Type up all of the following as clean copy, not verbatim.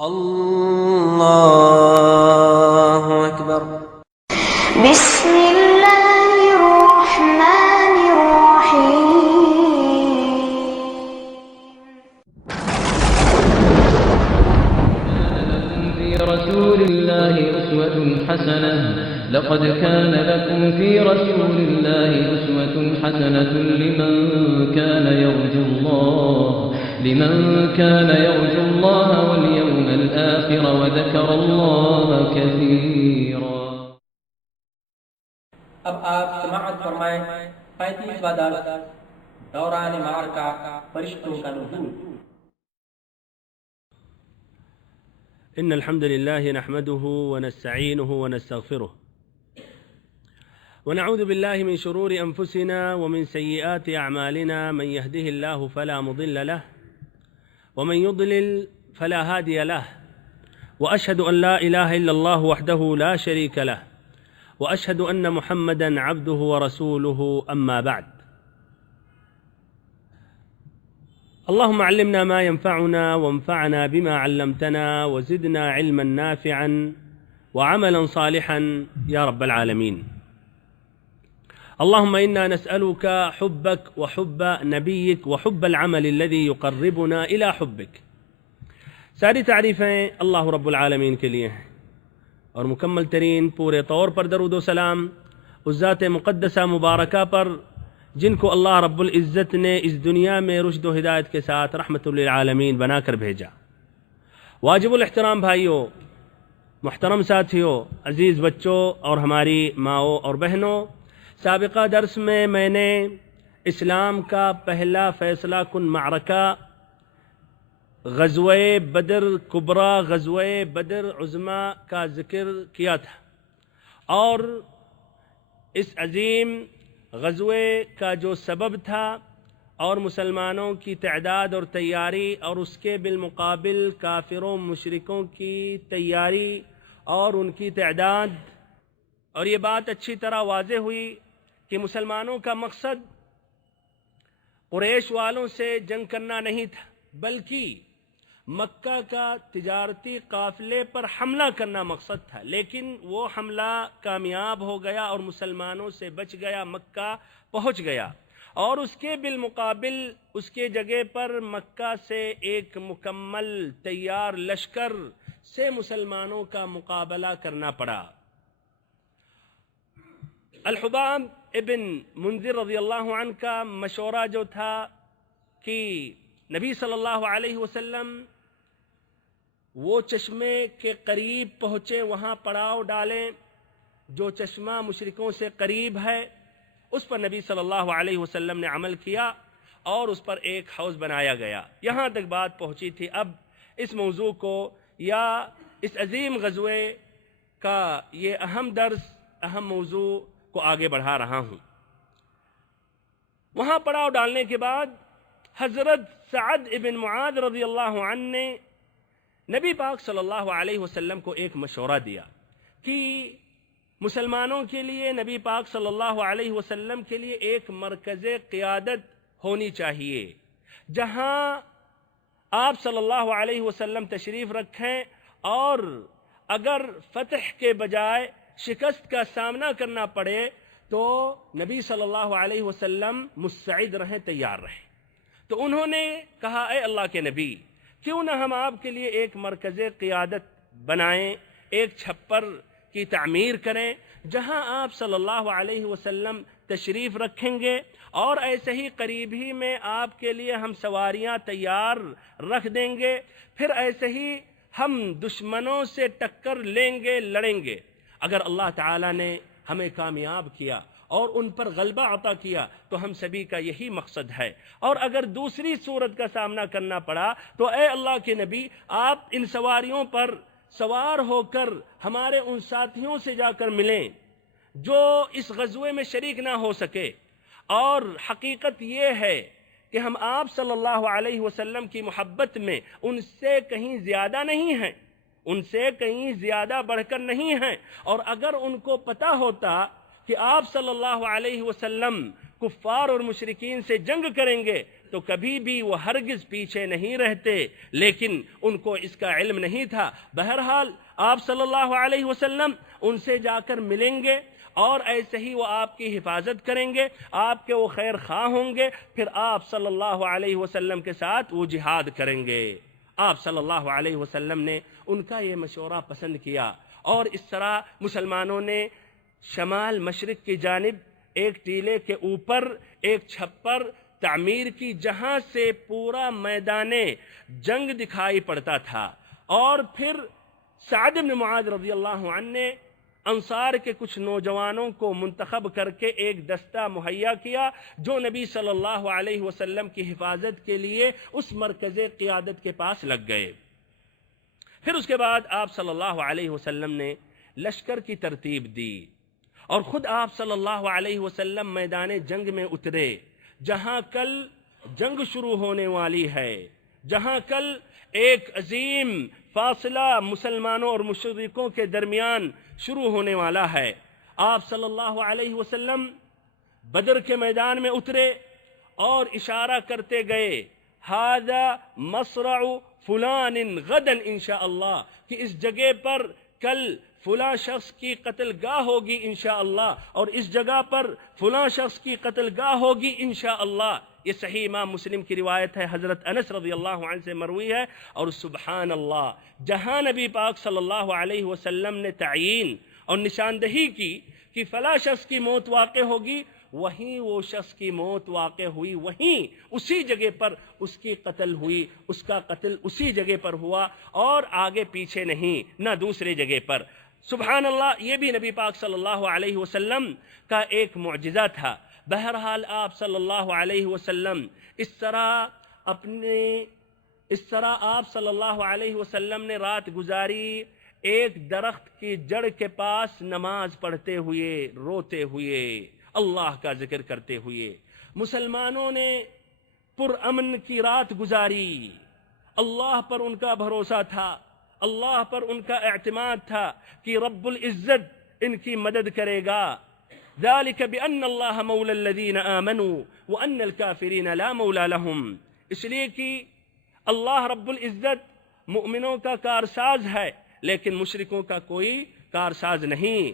الله أكبر. بسم الله الرحمن الرحيم. في رسول الله أسوة حسنة. لقد كان لكم في رسول الله أسوة حسنة لمن كان يرجو الله واليوم الآخر وذكر الله كثيرا. اب آپ سماعت فرمائیں 35واں درس دوران معرکہ فرشتوں کا نزول. إن الحمد لله نحمده ونستعينه ونستغفره ونعوذ بالله من شرور أنفسنا ومن سيئات أعمالنا. من يهده الله فلا مضل له ومن يضلل فلا هادي له، وأشهد أن لا إله إلا الله وحده لا شريك له، وأشهد أن محمدًا عبده ورسوله. أما بعد، اللهم علمنا ما ينفعنا وانفعنا بما علمتنا وزدنا علما نافعا وعملا صالحا يا رب العالمين. اللهم إنا نسألك حبك وحب نبيك وحب العمل الذي يقربنا إلى حبك. ساری تعریفیں اللہ رب العالمین کے لیے ہیں، اور مکمل ترین پورے طور پر درود و سلام اس ذات مقدسہ مبارکہ پر جن کو اللہ رب العزت نے اس دنیا میں رشد و ہدایت کے ساتھ رحمت للعالمین بنا کر بھیجا. واجب الاحترام بھائیوں، محترم ساتھیوں، عزیز بچوں اور ہماری ماؤں اور بہنوں، سابقہ درس میں نے اسلام کا پہلا فیصلہ کن معرکہ غزوہ بدر کبریٰ، غزوہ بدر عظمیٰ کا ذکر کیا تھا، اور اس عظیم غزوے کا جو سبب تھا اور مسلمانوں کی تعداد اور تیاری، اور اس کے بالمقابل کافروں مشرکوں کی تیاری اور ان کی تعداد، اور یہ بات اچھی طرح واضح ہوئی کہ مسلمانوں کا مقصد قریش والوں سے جنگ کرنا نہیں تھا، بلکہ مکہ کا تجارتی قافلے پر حملہ کرنا مقصد تھا. لیکن وہ حملہ کامیاب ہو گیا اور مسلمانوں سے بچ گیا، مکہ پہنچ گیا، اور اس کے بالمقابل اس کے جگہ پر مکہ سے ایک مکمل تیار لشکر سے مسلمانوں کا مقابلہ کرنا پڑا. الحباب ابن منذر رضی اللہ عنہ کا مشورہ جو تھا کہ نبی صلی اللہ علیہ وسلم وہ چشمے کے قریب پہنچے، وہاں پڑاؤ ڈالیں جو چشمہ مشرکوں سے قریب ہے. اس پر نبی صلی اللہ علیہ وسلم نے عمل کیا اور اس پر ایک حوض بنایا گیا. یہاں تک بات پہنچی تھی. اب اس موضوع کو یا اس عظیم غزوے کا یہ اہم درس، اہم موضوع کو آگے بڑھا رہا ہوں. وہاں پڑاؤ ڈالنے کے بعد حضرت سعد ابن معاذ رضی اللہ عنہ نے نبی پاک صلی اللہ علیہ وسلم کو ایک مشورہ دیا کہ مسلمانوں کے لیے، نبی پاک صلی اللہ علیہ وسلم کے لیے ایک مرکز قیادت ہونی چاہیے جہاں آپ صلی اللہ علیہ وسلم تشریف رکھیں، اور اگر فتح کے بجائے شکست کا سامنا کرنا پڑے تو نبی صلی اللہ علیہ وسلم مستعد رہیں، تیار رہیں. تو انہوں نے کہا، اے اللہ کے نبی، کیوں نہ ہم آپ کے لیے ایک مرکز قیادت بنائیں، ایک چھپر کی تعمیر کریں جہاں آپ صلی اللہ علیہ وسلم تشریف رکھیں گے، اور ایسے ہی قریب ہی میں آپ کے لیے ہم سواریاں تیار رکھ دیں گے. پھر ایسے ہی ہم دشمنوں سے ٹکر لیں گے، لڑیں گے. اگر اللہ تعالیٰ نے ہمیں کامیاب کیا اور ان پر غلبہ عطا کیا تو ہم سبھی کا یہی مقصد ہے، اور اگر دوسری صورت کا سامنا کرنا پڑا تو اے اللہ کے نبی، آپ ان سواریوں پر سوار ہو کر ہمارے ان ساتھیوں سے جا کر ملیں جو اس غزوے میں شریک نہ ہو سکے. اور حقیقت یہ ہے کہ ہم آپ صلی اللہ علیہ وسلم کی محبت میں ان سے کہیں زیادہ نہیں ہیں، ان سے کہیں زیادہ بڑھ کر نہیں ہیں. اور اگر ان کو پتہ ہوتا کہ آپ صلی اللہ علیہ وسلم کفار اور مشرکین سے جنگ کریں گے تو کبھی بھی وہ ہرگز پیچھے نہیں رہتے، لیکن ان کو اس کا علم نہیں تھا۔ بہرحال آپ صلی اللہ علیہ وسلم ان سے جا کر ملیں گے اور ایسے ہی وہ آپ کی حفاظت کریں گے، آپ کے وہ خیر خواہ ہوں گے، پھر آپ صلی اللہ علیہ وسلم کے ساتھ وہ جہاد کریں گے۔ آپ صلی اللہ علیہ وسلم نے ان کا یہ مشورہ پسند کیا، اور اس طرح مسلمانوں نے شمال مشرق کی جانب ایک ٹیلے کے اوپر ایک چھپر تعمیر کی، جہاں سے پورا میدان جنگ دکھائی پڑتا تھا۔ اور پھر سعد بن معاذ رضی اللہ عنہ نے انصار کے کچھ نوجوانوں کو منتخب کر کے ایک دستہ مہیا کیا، جو نبی صلی اللہ علیہ وسلم کی حفاظت کے لیے اس مرکز قیادت کے پاس لگ گئے۔ پھر اس کے بعد آپ صلی اللہ علیہ وسلم نے لشکر کی ترتیب دی، اور خود آپ صلی اللہ علیہ وسلم میدان جنگ میں اترے، جہاں کل جنگ شروع ہونے والی ہے، جہاں کل ایک عظیم فاصلہ مسلمانوں اور مشرکوں کے درمیان شروع ہونے والا ہے۔ آپ صلی اللہ علیہ وسلم بدر کے میدان میں اترے اور اشارہ کرتے گئے، ھذا مصرع فلان غدا انشاءاللہ، کہ اس جگہ پر کل فلاں شخص کی قتل گاہ ہوگی انشاءاللہ، اور اس جگہ پر فلاں شخص کی قتل گاہ ہوگی انشاءاللہ۔ یہ صحیح امام مسلم کی روایت ہے، حضرت انس رضی اللہ عنہ سے مروی ہے۔ اور سبحان اللہ، جہاں نبی پاک صلی اللہ علیہ وسلم نے تعیین اور نشاندہی کی کہ فلاں شخص کی موت واقع ہوگی، وہیں وہ شخص کی موت واقع ہوئی، وہیں اسی جگہ پر اس کی قتل ہوئی، اس کا قتل اسی جگہ پر ہوا، اور آگے پیچھے نہیں، نہ دوسرے جگہ پر۔ سبحان اللہ، یہ بھی نبی پاک صلی اللہ علیہ وسلم کا ایک معجزہ تھا۔ بہرحال آپ صلی اللہ علیہ وسلم اس طرح آپ صلی اللہ علیہ وسلم نے رات گزاری ایک درخت کی جڑ کے پاس، نماز پڑھتے ہوئے، روتے ہوئے، اللہ کا ذکر کرتے ہوئے۔ مسلمانوں نے پرامن کی رات گزاری، اللہ پر ان کا بھروسہ تھا، اللہ پر ان کا اعتماد تھا کہ رب العزت ان کی مدد کرے گا۔ ذالک بأن اللہ مولی الذین آمنوا وأن الکافرین لا مولی لهم، اس لیے کہ اللہ رب العزت مؤمنوں کا کارساز ہے، لیکن مشرکوں کا کوئی کارساز نہیں۔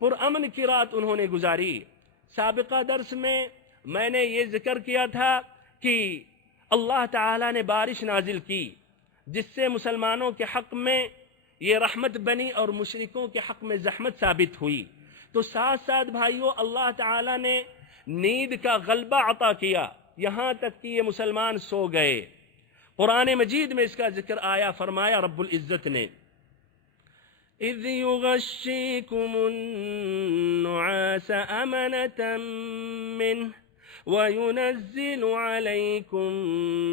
پرامن کی رات انہوں نے گزاری۔ سابقہ درس میں نے یہ ذکر کیا تھا کہ اللہ تعالیٰ نے بارش نازل کی، جس سے مسلمانوں کے حق میں یہ رحمت بنی اور مشرکوں کے حق میں زحمت ثابت ہوئی۔ تو ساتھ ساتھ بھائیوں، اللہ تعالیٰ نے نیند کا غلبہ عطا کیا، یہاں تک کہ یہ مسلمان سو گئے۔ قرآن مجید میں اس کا ذکر آیا، فرمایا رب العزت نے، اذ یغشیکم النعاس امنة منه وَيُنَزِّلُ عَلَيْكُم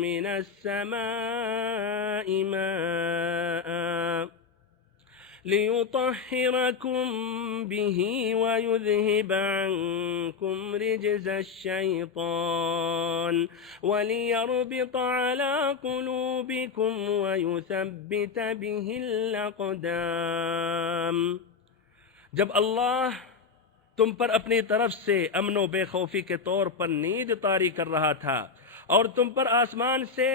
مِّنَ السَّمَاءِ مَاءً لِيُطَهِّرَكُم بِهِ وَيُذْهِبَ عَنكُمْ رِجْزَ الشَّيْطَانِ وَلِيَرْبِطَ عَلَىٰ قُلُوبِكُمْ وَيُثَبِّتَ بِهِ الْأَقْدَامَ۔ جب اللہ تم پر اپنی طرف سے امن و بے خوفی کے طور پر نیند طاری کر رہا تھا، اور تم پر آسمان سے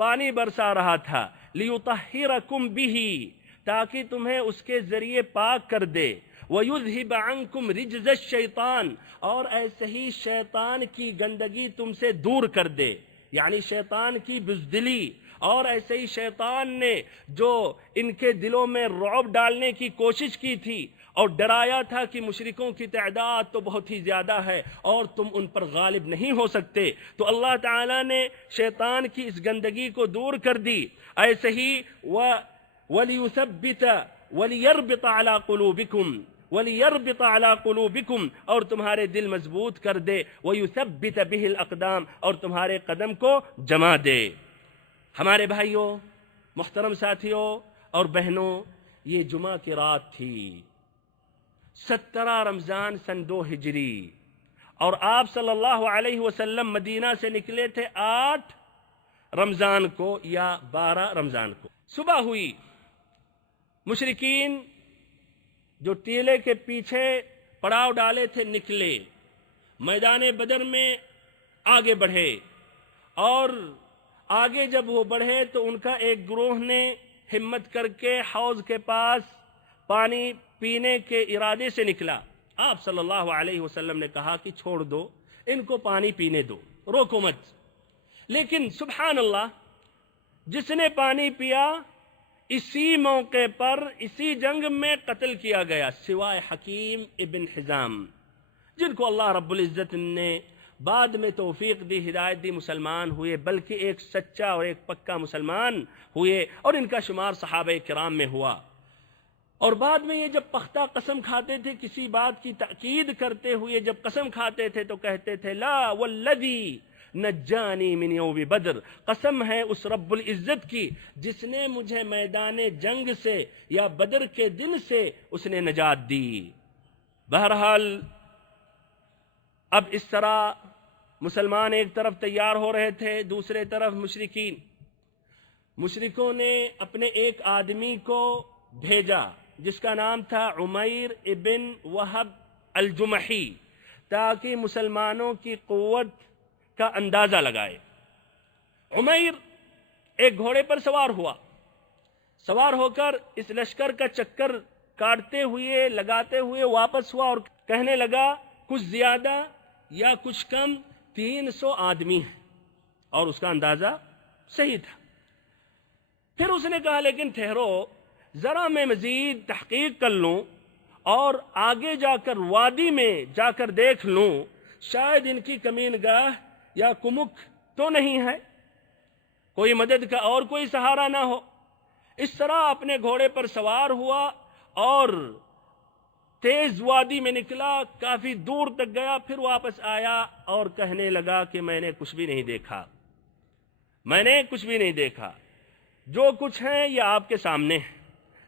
پانی برسا رہا تھا، لِيُطَهِّرَكُم بِهِ، تاکہ تمہیں اس کے ذریعے پاک کر دے، وَيُذْهِبَ عَنكُمْ رِجْزَ الشَّيْطَانِ، اور ایسے ہی شیطان کی گندگی تم سے دور کر دے، یعنی شیطان کی بزدلی۔ اور ایسے ہی شیطان نے جو ان کے دلوں میں رعب ڈالنے کی کوشش کی تھی اور ڈرایا تھا کہ مشرکوں کی تعداد تو بہت ہی زیادہ ہے اور تم ان پر غالب نہیں ہو سکتے، تو اللہ تعالیٰ نے شیطان کی اس گندگی کو دور کر دی۔ ایسے ہی وَلِيُثَبِّتَ وَلِيَرْبِطَ عَلَىٰ قُلُوبِكُمْ وَلِيَرْبِطَ عَلَىٰ قُلُوبِكُمْ، اور تمہارے دل مضبوط کر دے، وَيُثَبِّتَ بِهِ الْأَقْدَامَ، اور تمہارے قدم کو جما دے۔ ہمارے بھائیوں، محترم ساتھیوں اور بہنوں، یہ جمعہ کی رات تھی، 17 رمضان سن 2 ہجری، اور آپ صلی اللہ علیہ وسلم مدینہ سے نکلے تھے 8 رمضان کو یا 12 رمضان کو۔ صبح ہوئی، مشرکین جو ٹیلے کے پیچھے پڑاؤ ڈالے تھے نکلے، میدان بدر میں آگے بڑھے، اور آگے جب وہ بڑھے تو ان کا ایک گروہ نے ہمت کر کے حوض کے پاس پانی پینے کے ارادے سے نکلا. آپ صلی اللہ علیہ وسلم نے کہا کہ چھوڑ دو، ان کو پانی پینے دو، روکو مت. لیکن سبحان اللہ، جس نے پانی پیا اسی موقع پر اسی جنگ میں قتل کیا گیا، سوائے حکیم ابن حزام، جن کو اللہ رب العزت نے بعد میں توفیق دی، ہدایت دی، مسلمان ہوئے، بلکہ ایک سچا اور ایک پکا مسلمان ہوئے، اور ان کا شمار صحابہ کرام میں ہوا. اور بعد میں یہ جب پختہ قسم کھاتے تھے، کسی بات کی تأکید کرتے ہوئے جب قسم کھاتے تھے تو کہتے تھے لا والذی نجانی من یوم بدر، قسم ہے اس رب العزت کی جس نے مجھے میدان جنگ سے یا بدر کے دن سے اس نے نجات دی. بہرحال اب اس طرح مسلمان ایک طرف تیار ہو رہے تھے، دوسرے طرف مشرکوں نے اپنے ایک آدمی کو بھیجا جس کا نام تھا عمیر ابن وہب الجمحی، تاکہ مسلمانوں کی قوت کا اندازہ لگائے. عمیر ایک گھوڑے پر سوار ہو کر اس لشکر کا چکر کاٹتے ہوئے لگاتے ہوئے واپس ہوا اور کہنے لگا کچھ زیادہ یا کچھ کم 300 آدمی ہیں، اور اس کا اندازہ صحیح تھا. پھر اس نے کہا لیکن ٹھہرو، ذرا میں مزید تحقیق کر لوں اور آگے جا کر وادی میں جا کر دیکھ لوں، شاید ان کی کمین گاہ یا کمک تو نہیں ہے، کوئی مدد کا اور کوئی سہارا نہ ہو. اس طرح اپنے گھوڑے پر سوار ہوا اور تیز وادی میں نکلا، کافی دور تک گیا، پھر واپس آیا اور کہنے لگا کہ میں نے کچھ بھی نہیں دیکھا، جو کچھ ہے یہ آپ کے سامنے ہے.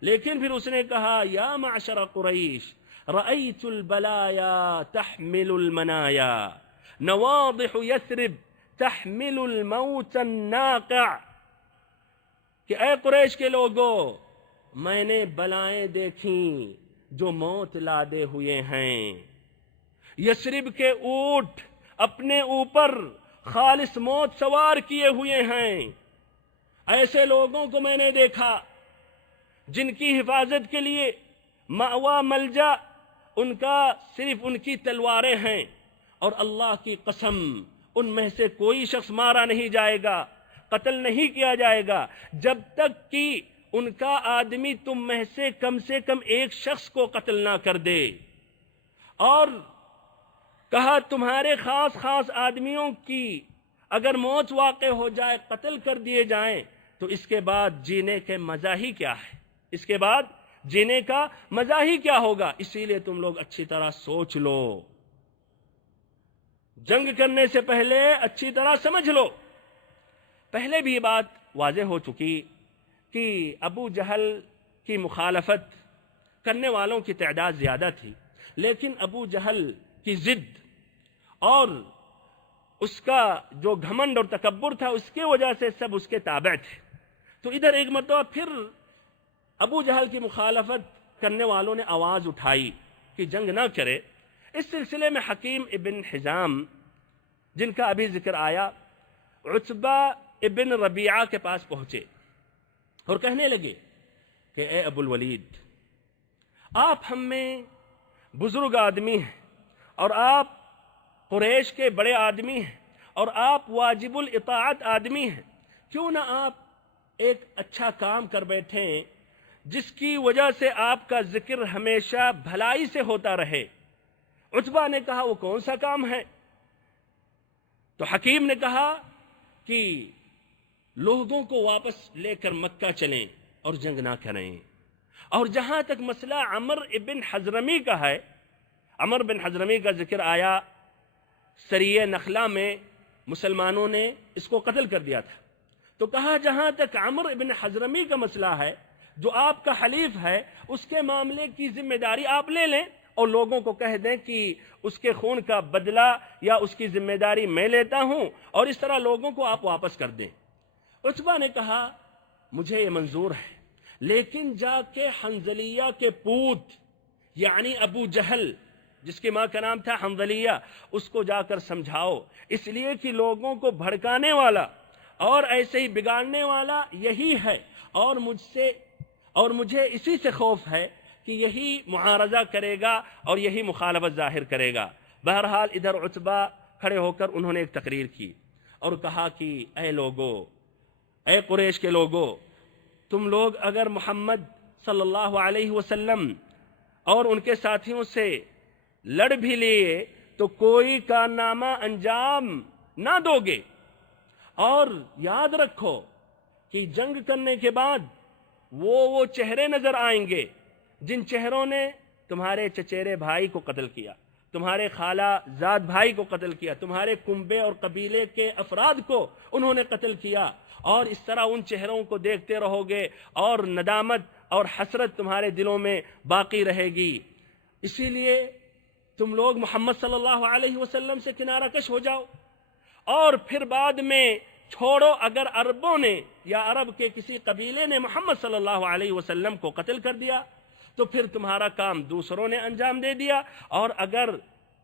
لیکن پھر اس نے کہا یا معشر قریش رأیت البلایا تحمل المنایا نواضح یثرب تحمل الموت الناقع، کہ اے قریش کے لوگوں، میں نے بلائیں دیکھیں جو موت لادے ہوئے ہیں. یثرب کے اونٹ اپنے اوپر خالص موت سوار کیے ہوئے ہیں. ایسے لوگوں کو میں نے دیکھا جن کی حفاظت کے لیے مأوا ملجا ان کا صرف ان کی تلواریں ہیں، اور اللہ کی قسم ان میں سے کوئی شخص مارا نہیں جائے گا، قتل نہیں کیا جائے گا جب تک کہ ان کا آدمی تم میں سے کم ایک شخص کو قتل نہ کر دے. اور کہا تمہارے خاص آدمیوں کی اگر موت واقع ہو جائے، قتل کر دیے جائیں، تو اس کے بعد جینے کے مزہ ہی کیا ہے، اس کے بعد جینے کا مزہ ہی کیا ہوگا. اسی لیے تم لوگ اچھی طرح سوچ لو، جنگ کرنے سے پہلے اچھی طرح سمجھ لو. پہلے بھی یہ بات واضح ہو چکی کہ ابو جہل کی مخالفت کرنے والوں کی تعداد زیادہ تھی، لیکن ابو جہل کی ضد اور اس کا جو گھمنڈ اور تکبر تھا، اس کی وجہ سے سب اس کے تابع تھے. تو ادھر ایک مرتبہ پھر ابو جہل کی مخالفت کرنے والوں نے آواز اٹھائی کہ جنگ نہ کرے. اس سلسلے میں حکیم ابن حزام، جن کا ابھی ذکر آیا، عتبہ ابن ربیعہ کے پاس پہنچے اور کہنے لگے کہ اے ابو الولید، آپ ہم میں بزرگ آدمی ہیں اور آپ قریش کے بڑے آدمی ہیں اور آپ واجب الاطاعت آدمی ہیں، کیوں نہ آپ ایک اچھا کام کر بیٹھیں جس کی وجہ سے آپ کا ذکر ہمیشہ بھلائی سے ہوتا رہے. عتبہ نے کہا وہ کون سا کام ہے؟ تو حکیم نے کہا کہ لوگوں کو واپس لے کر مکہ چلیں اور جنگ نہ کریں. اور جہاں تک مسئلہ عمر ابن حضرمی کا ہے، عمر بن حضرمی کا ذکر آیا، سریہ نخلا میں مسلمانوں نے اس کو قتل کر دیا تھا. تو کہا جہاں تک عمر ابن حضرمی کا مسئلہ ہے، جو آپ کا حلیف ہے، اس کے معاملے کی ذمہ داری آپ لے لیں اور لوگوں کو کہہ دیں کہ اس کے خون کا بدلہ یا اس کی ذمہ داری میں لیتا ہوں، اور اس طرح لوگوں کو آپ واپس کر دیں. عتبہ نے کہا مجھے یہ منظور ہے، لیکن جا کے حنظلیہ کے پوت یعنی ابو جہل جس کی ماں کا نام تھا حنظلیہ، اس کو جا کر سمجھاؤ، اس لیے کہ لوگوں کو بھڑکانے والا اور ایسے ہی بگاڑنے والا یہی ہے، اور مجھے اسی سے خوف ہے کہ یہی معارضہ کرے گا اور یہی مخالفت ظاہر کرے گا۔ بہرحال ادھر عتبہ کھڑے ہو کر انہوں نے ایک تقریر کی اور کہا کہ اے لوگو، اے قریش کے لوگو، تم لوگ اگر محمد صلی اللہ علیہ وسلم اور ان کے ساتھیوں سے لڑ بھی لیے تو کوئی کارنامہ انجام نہ دو گے، اور یاد رکھو کہ جنگ کرنے کے بعد وہ چہرے نظر آئیں گے جن چہروں نے تمہارے چچیرے بھائی کو قتل کیا، تمہارے خالہ زاد بھائی کو قتل کیا، تمہارے کنبے اور قبیلے کے افراد کو انہوں نے قتل کیا، اور اس طرح ان چہروں کو دیکھتے رہو گے اور ندامت اور حسرت تمہارے دلوں میں باقی رہے گی۔ اسی لیے تم لوگ محمد صلی اللہ علیہ وسلم سے کنارہ کش ہو جاؤ، اور پھر بعد میں چھوڑو اگر عربوں نے یا عرب کے کسی قبیلے نے محمد صلی اللہ علیہ وسلم کو قتل کر دیا تو پھر تمہارا کام دوسروں نے انجام دے دیا، اور اگر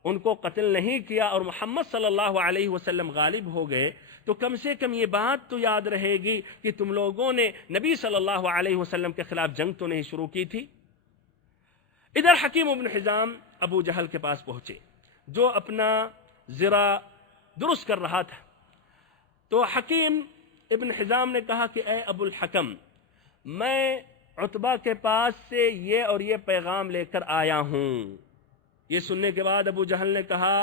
ان کو قتل نہیں کیا اور محمد صلی اللہ علیہ وسلم غالب ہو گئے تو کم سے کم یہ بات تو یاد رہے گی کہ تم لوگوں نے نبی صلی اللہ علیہ وسلم کے خلاف جنگ تو نہیں شروع کی تھی۔ ادھر حکیم ابن حزام ابو جہل کے پاس پہنچے جو اپنا زرہ درست کر رہا تھا، تو حکیم ابن حزام نے کہا کہ اے ابو الحکم، میں عتبہ کے پاس سے یہ اور یہ پیغام لے کر آیا ہوں۔ یہ سننے کے بعد ابو جہل نے کہا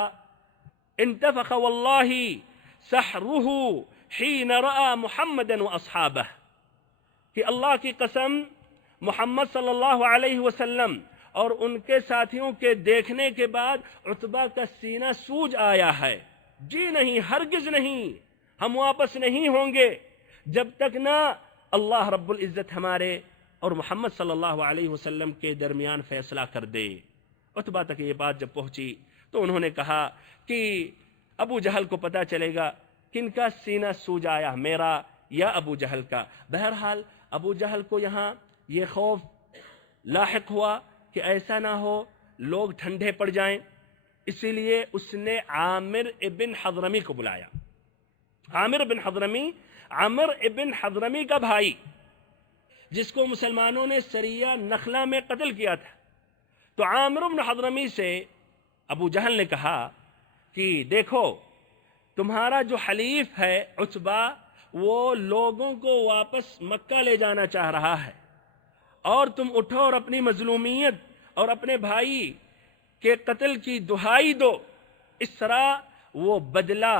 انتفخ واللہ سحرہ حین رأى محمدا واصحابہ، کہ اللہ کی قسم محمد صلی اللہ علیہ وسلم اور ان کے ساتھیوں کے دیکھنے کے بعد عتبہ کا سینہ سوج آیا ہے، جی نہیں، ہرگز نہیں، ہم واپس نہیں ہوں گے جب تک نہ اللہ رب العزت ہمارے اور محمد صلی اللہ علیہ وسلم کے درمیان فیصلہ کر دے۔ عتبہ تک یہ بات جب پہنچی تو انہوں نے کہا کہ ابو جہل کو پتہ چلے گا کن کا سینہ سوج آیا، میرا یا ابو جہل کا۔ بہرحال ابو جہل کو یہاں یہ خوف لاحق ہوا کہ ایسا نہ ہو لوگ ٹھنڈے پڑ جائیں، اسی لیے اس نے عامر ابن حضرمی کو بلایا۔ عامر بن حضرمی، عامر ابن حضرمی کا بھائی جس کو مسلمانوں نے سریہ نخلہ میں قتل کیا تھا۔ تو عامر بن حضرمی سے ابو جہل نے کہا کہ دیکھو تمہارا جو حلیف ہے عتبہ، وہ لوگوں کو واپس مکہ لے جانا چاہ رہا ہے، اور تم اٹھو اور اپنی مظلومیت اور اپنے بھائی کے قتل کی دہائی دو۔ اس طرح وہ بدلہ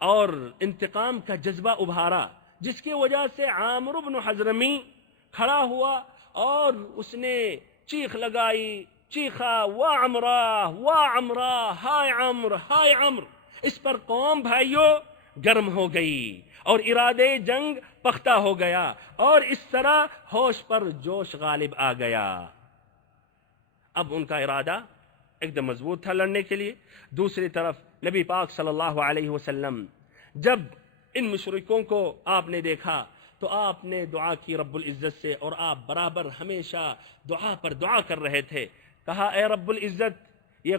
اور انتقام کا جذبہ ابھارا، جس کی وجہ سے عامر بن حضرمی کھڑا ہوا اور اس نے چیخ لگائی، چیخا وا عمرہ وا عمرہ، ہائے عمر ہائے عمر۔ اس پر قوم بھائیوں گرم ہو گئی اور ارادے جنگ پختہ ہو گیا، اور اس طرح ہوش پر جوش غالب آ گیا۔ اب ان کا ارادہ ایک دم مضبوط تھا لڑنے کے لیے۔ دوسری طرف نبی پاک صلی اللہ علیہ وسلم جب ان مشرکوں کو آپ نے دیکھا تو آپ نے دعا کی رب العزت سے، اور آپ برابر ہمیشہ دعا پر دعا کر رہے تھے۔ کہا اے رب العزت، یہ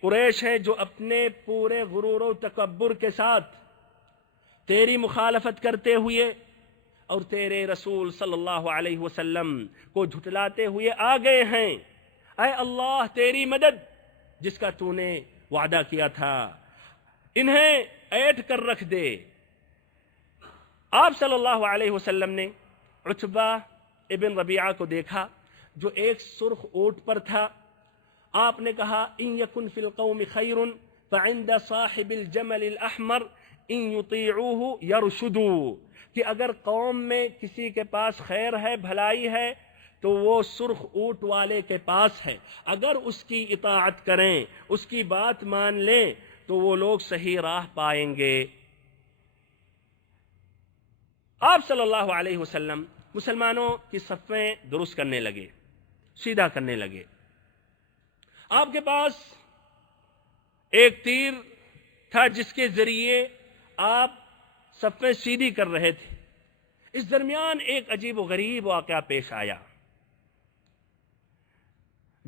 قریش ہیں جو اپنے پورے غرور و تکبر کے ساتھ تیری مخالفت کرتے ہوئے اور تیرے رسول صلی اللہ علیہ وسلم کو جھٹلاتے ہوئے آ گئے ہیں۔ اے اللہ، تیری مدد جس کا تو نے وعدہ کیا تھا انہیں ایٹھ کر رکھ دے۔ آپ صلی اللہ علیہ وسلم نے عتبہ ابن ربیعہ کو دیکھا جو ایک سرخ اونٹ پر تھا۔ آپ نے کہا ان یکن فی القوم خیر فعند صاحب الجمل الاحمر ان یطیعوہ یرشدوا، کہ اگر قوم میں کسی کے پاس خیر ہے، بھلائی ہے، تو وہ سرخ اونٹ والے کے پاس ہے۔ اگر اس کی اطاعت کریں، اس کی بات مان لیں تو وہ لوگ صحیح راہ پائیں گے۔ آپ صلی اللہ علیہ وسلم مسلمانوں کی صفیں درست کرنے لگے، سیدھا کرنے لگے۔ آپ کے پاس ایک تیر تھا جس کے ذریعے آپ صفیں سیدھی کر رہے تھے۔ اس درمیان ایک عجیب و غریب واقعہ پیش آیا۔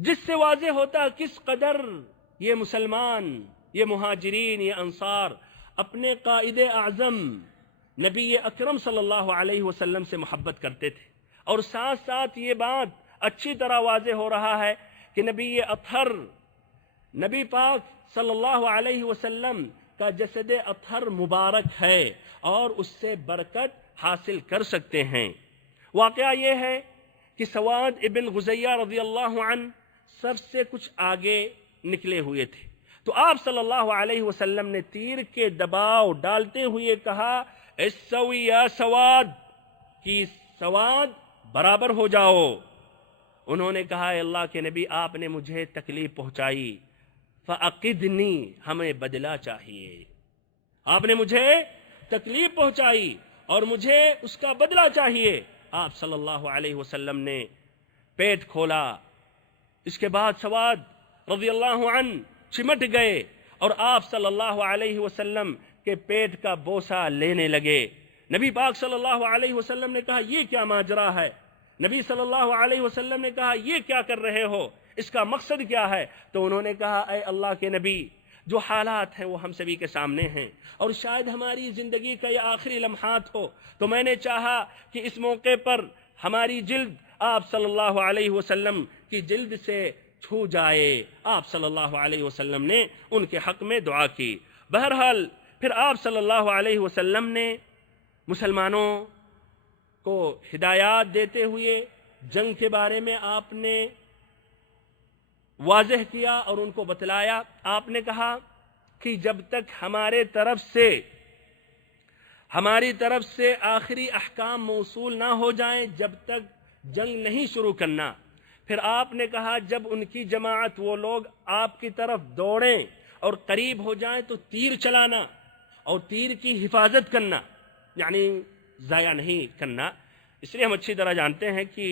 جس سے واضح ہوتا کس قدر یہ مسلمان، یہ مہاجرین، یہ انصار اپنے قائد اعظم نبی اکرم صلی اللہ علیہ وسلم سے محبت کرتے تھے۔ اور ساتھ ساتھ یہ بات اچھی طرح واضح ہو رہا ہے کہ نبی اطہر، نبی پاک صلی اللہ علیہ وسلم کا جسد اطہر مبارک ہے اور اس سے برکت حاصل کر سکتے ہیں۔ واقعہ یہ ہے کہ سواد ابن غزیہ رضی اللہ عنہ سب سے کچھ آگے نکلے ہوئے تھے، تو آپ صلی اللہ علیہ وسلم نے تیر کے دباؤ ڈالتے ہوئے کہا استوی یا سواد، کہ سواد برابر ہو جاؤ۔ انہوں نے کہا اے اللہ کے نبی آپ نے مجھے تکلیف پہنچائی، فعقدنی، ہمیں بدلہ چاہیے، آپ نے مجھے تکلیف پہنچائی اور مجھے اس کا بدلہ چاہیے۔ آپ صلی اللہ علیہ وسلم نے پیٹ کھولا، اس کے بعد سواد رضی اللہ عنہ چمٹ گئے اور آپ صلی اللہ علیہ وسلم کے پیٹ کا بوسہ لینے لگے۔ نبی پاک صلی اللہ علیہ وسلم نے کہا یہ کیا ماجرا ہے؟ نبی صلی اللہ علیہ وسلم نے کہا یہ کیا کر رہے ہو، اس کا مقصد کیا ہے؟ تو انہوں نے کہا اے اللہ کے نبی، جو حالات ہیں وہ ہم سبھی کے سامنے ہیں اور شاید ہماری زندگی کا یہ آخری لمحات ہو، تو میں نے چاہا کہ اس موقع پر ہماری جلد آپ صلی اللہ علیہ وسلم کی جلد سے چھو جائے۔ آپ صلی اللہ علیہ وسلم نے ان کے حق میں دعا کی۔ بہرحال پھر آپ صلی اللہ علیہ وسلم نے مسلمانوں کو ہدایات دیتے ہوئے جنگ کے بارے میں آپ نے واضح کیا اور ان کو بتلایا۔ آپ نے کہا کہ جب تک ہماری طرف سے آخری احکام موصول نہ ہو جائیں جب تک جنگ نہیں شروع کرنا۔ پھر آپ نے کہا جب ان کی جماعت وہ لوگ آپ کی طرف دوڑیں اور قریب ہو جائیں تو تیر چلانا اور تیر کی حفاظت کرنا، یعنی ضائع نہیں کرنا۔ اس لیے ہم اچھی طرح جانتے ہیں کہ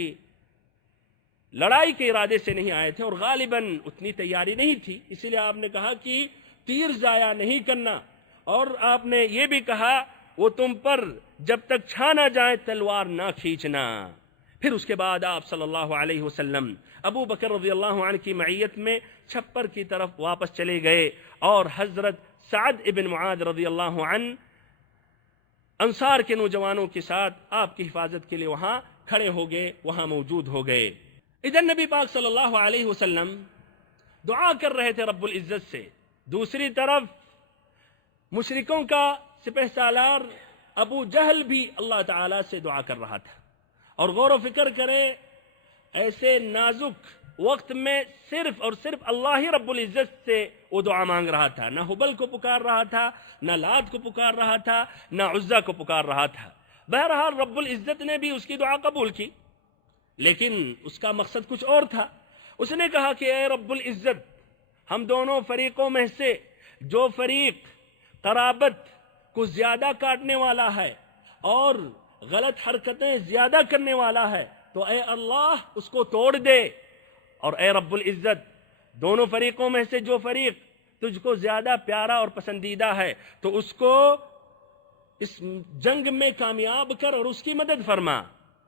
لڑائی کے ارادے سے نہیں آئے تھے اور غالباً اتنی تیاری نہیں تھی، اسی لیے آپ نے کہا کہ تیر ضائع نہیں کرنا، اور آپ نے یہ بھی کہا وہ تم پر جب تک چھا نہ جائے تلوار نہ کھینچنا۔ پھر اس کے بعد آپ صلی اللہ علیہ وسلم ابو بکر رضی اللہ عنہ کی معیت میں چھپر کی طرف واپس چلے گئے اور حضرت سعد ابن معاذ رضی اللہ عنہ انصار کے نوجوانوں کے ساتھ آپ کی حفاظت کے لیے وہاں کھڑے ہو گئے، وہاں موجود ہو گئے۔ ادھر نبی پاک صلی اللہ علیہ وسلم دعا کر رہے تھے رب العزت سے، دوسری طرف مشرکوں کا سپہ سالار ابو جہل بھی اللہ تعالیٰ سے دعا کر رہا تھا۔ اور غور و فکر کرے ایسے نازک وقت میں صرف اور صرف اللہ ہی رب العزت سے وہ دعا مانگ رہا تھا، نہ حبل کو پکار رہا تھا، نہ لات کو پکار رہا تھا، نہ عزا کو پکار رہا تھا۔ بہرحال رب العزت نے بھی اس کی دعا قبول کی، لیکن اس کا مقصد کچھ اور تھا۔ اس نے کہا کہ اے رب العزت، ہم دونوں فریقوں میں سے جو فریق قرابت کو زیادہ کاٹنے والا ہے اور غلط حرکتیں زیادہ کرنے والا ہے تو اے اللہ اس کو توڑ دے، اور اے رب العزت دونوں فریقوں میں سے جو فریق تجھ کو زیادہ پیارا اور پسندیدہ ہے تو اس کو اس جنگ میں کامیاب کر اور اس کی مدد فرما۔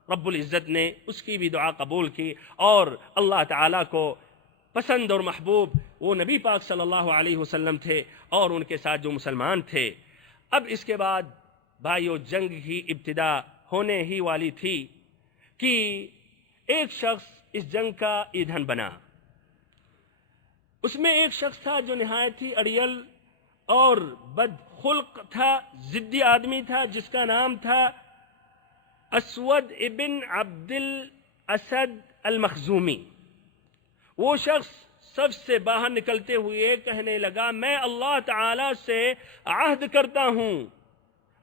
رب العزت نے اس کی بھی دعا قبول کی اور اللہ تعالیٰ کو پسند اور محبوب وہ نبی پاک صلی اللہ علیہ وسلم تھے اور ان کے ساتھ جو مسلمان تھے۔ اب اس کے بعد بھائیو جنگ کی ابتدا ہونے ہی والی تھی کہ ایک شخص اس جنگ کا ایندھن بنا۔ اس میں ایک شخص تھا جو نہایت ہی اڑیل اور بد خلق تھا، ضدی آدمی تھا، جس کا نام تھا اسود ابن عبد الاسد المخزومی۔ وہ شخص سب سے باہر نکلتے ہوئے کہنے لگا میں اللہ تعالیٰ سے عہد کرتا ہوں،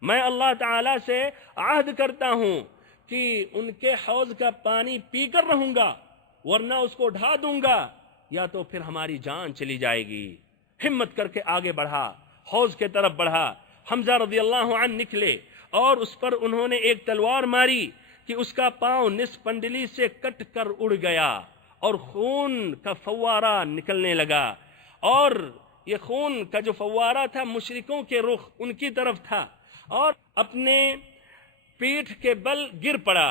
میں اللہ تعالیٰ سے عہد کرتا ہوں کہ ان کے حوض کا پانی پی کر رہوں گا ورنہ اس کو ڈھا دوں گا یا تو پھر ہماری جان چلی جائے گی۔ ہمت کر کے آگے بڑھا، حوض کے طرف بڑھا۔ حمزہ رضی اللہ عنہ نکلے اور اس پر انہوں نے ایک تلوار ماری کہ اس کا پاؤں نصف پنڈلی سے کٹ کر اڑ گیا اور خون کا فوارہ نکلنے لگا، اور یہ خون کا جو فوارہ تھا مشرکوں کے رخ ان کی طرف تھا، اور اپنے پیٹھ کے بل گر پڑا۔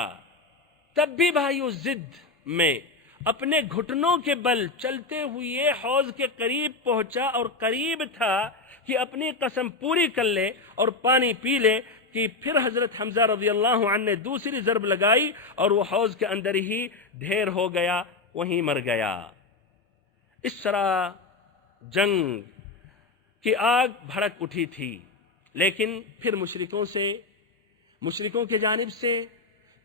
تب بھی بھائیو ضد میں اپنے گھٹنوں کے بل چلتے ہوئے حوض کے قریب پہنچا اور قریب تھا کہ اپنی قسم پوری کر لے اور پانی پی لے کہ پھر حضرت حمزہ رضی اللہ عنہ نے دوسری ضرب لگائی اور وہ حوض کے اندر ہی ڈھیر ہو گیا، وہیں مر گیا۔ اس طرح جنگ کی آگ بھڑک اٹھی تھی، لیکن پھر مشرکوں کی جانب سے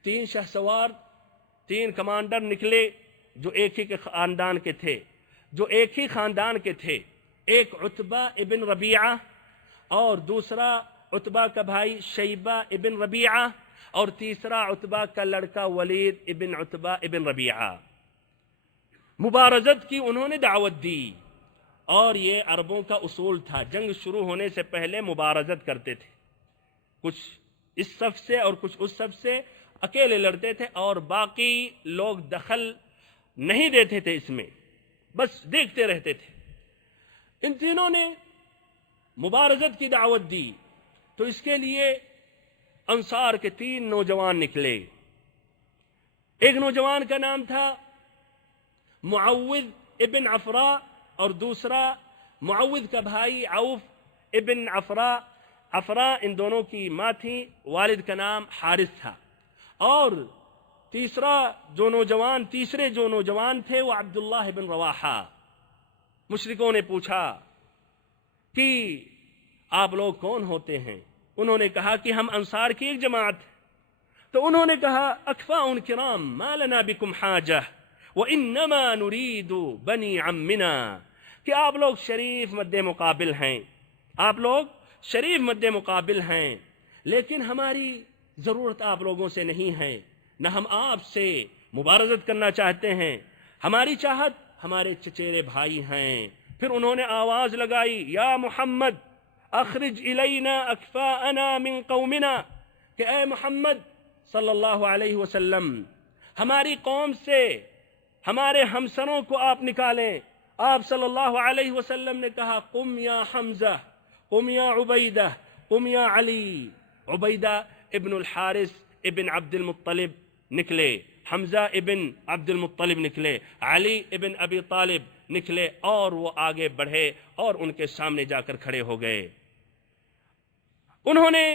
3 شہسوار 3 کمانڈر نکلے جو ایک ہی خاندان کے تھے، ایک عتبہ ابن ربیعہ اور دوسرا عتبہ کا بھائی شیبہ ابن ربیعہ اور تیسرا عتبہ کا لڑکا ولید ابن عتبہ ابن ربیعہ۔ مبارزت کی انہوں نے دعوت دی، اور یہ عربوں کا اصول تھا، جنگ شروع ہونے سے پہلے مبارزت کرتے تھے، کچھ اس صف سے اور کچھ اس صف سے اکیلے لڑتے تھے اور باقی لوگ دخل نہیں دیتے تھے، اس میں بس دیکھتے رہتے تھے۔ ان تینوں نے مبارزت کی دعوت دی تو اس کے لیے انصار کے 3 نوجوان نکلے۔ ایک نوجوان کا نام تھا معوذ ابن عفراء اور دوسرا معوذ کا بھائی عوف ابن عفراء ان دونوں کی ماں تھی، والد کا نام حارث تھا، اور تیسرے جو نوجوان تھے وہ عبداللہ بن رواحہ۔ مشرکوں نے پوچھا کہ آپ لوگ کون ہوتے ہیں؟ انہوں نے کہا کہ ہم انصار کی ایک جماعت۔ تو انہوں نے کہا اکفاء کرام ما لنا بکم حاجہ وانما نرید بنی عمنا، کہ آپ لوگ شریف مد مقابل ہیں، لیکن ہماری ضرورت آپ لوگوں سے نہیں ہے، نہ ہم آپ سے مبارزت کرنا چاہتے ہیں، ہماری چاہت ہمارے چچیرے بھائی ہیں۔ پھر انہوں نے آواز لگائی، یا محمد اخرج الینا اکفاءنا من قومنا، کہ اے محمد صلی اللہ علیہ وسلم ہماری قوم سے ہمارے ہمسروں کو آپ نکالیں۔ آپ صلی اللہ علیہ وسلم نے کہا قم یا حمزہ، قم یا عبیدہ، قم یا علی۔ عبیدہ ابن الحارث ابن عبد المطلب نکلے، حمزہ ابن عبد المطلب نکلے، علی ابن ابی طالب نکلے، اور وہ آگے بڑھے اور ان کے سامنے جا کر کھڑے ہو گئے۔ انہوں نے